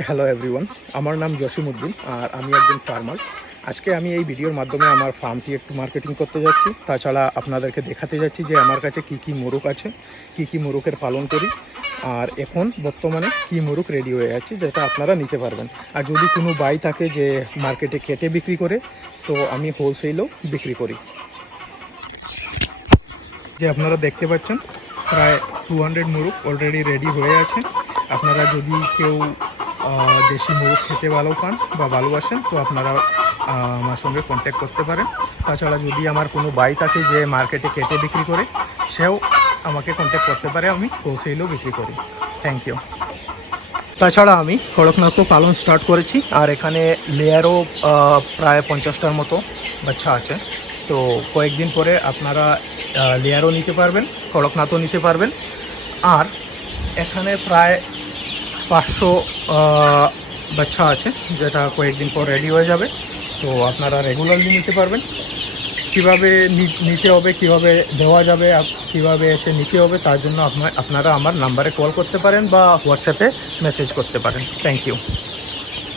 Hello everyone, আমার নাম জসিমউদ্দিন আর আমি একজন ফার্মার। আজকে আমি এই ভিডিওর মাধ্যমে আমার ফার্মটি একটু মার্কেটিং করতে যাচ্ছি। তাছাড়া আপনাদেরকে দেখাতে যাচ্ছি যে আমার কাছে কি মোরগ আছে, কি মোরগের পালন করি, আর এখন বর্তমানে কি মোরগ রেডি হয়ে আছে যেটা আপনারা নিতে পারবেন। আর যদি কোনো বাই থাকে যে মার্কেটে কেটে বিক্রি করে, তো আমি হোলসেলও বিক্রি করি। যে আপনারা দেখতে পাচ্ছেন প্রায় 200 মোরগ অলরেডি রেডি হয়ে আছে। আপনারা যদি কেউ দেশি মোরগ খেতে ভালো পান বা ভালোবাসেন তো আপনারা আমার সঙ্গে কন্ট্যাক্ট করতে পারেন। তাছাড়া যদি আমার কোনো বাই থাকে যে মার্কেটে কেটে বিক্রি করে, সেও আমাকে কন্ট্যাক্ট করতে পারে, আমি হোলসেলও বিক্রি করি। Thank you. তাছাড়া আমি কড়কনাথও পালন স্টার্ট করেছি, আর এখানে লেয়ারও প্রায় 50টার মতো বাচ্চা আছে। তো কয়েকদিন পরে আপনারা লেয়ারও নিতে পারবেন, কড়কনাথও নিতে পারবেন। আর এখানে প্রায় 500 বাচ্চা আছে, যেটা কয়েকদিন পর রেডি হয়ে যাবে। তো আপনারা রেগুলারলি নিতে পারবেন। কীভাবে নিতে হবে, কিভাবে দেওয়া যাবে, কিভাবে এসে নিতে হবে, তার জন্য আপনারা আমার নাম্বারে কল করতে পারেন বা হোয়াটসঅ্যাপে মেসেজ করতে পারেন। Thank you.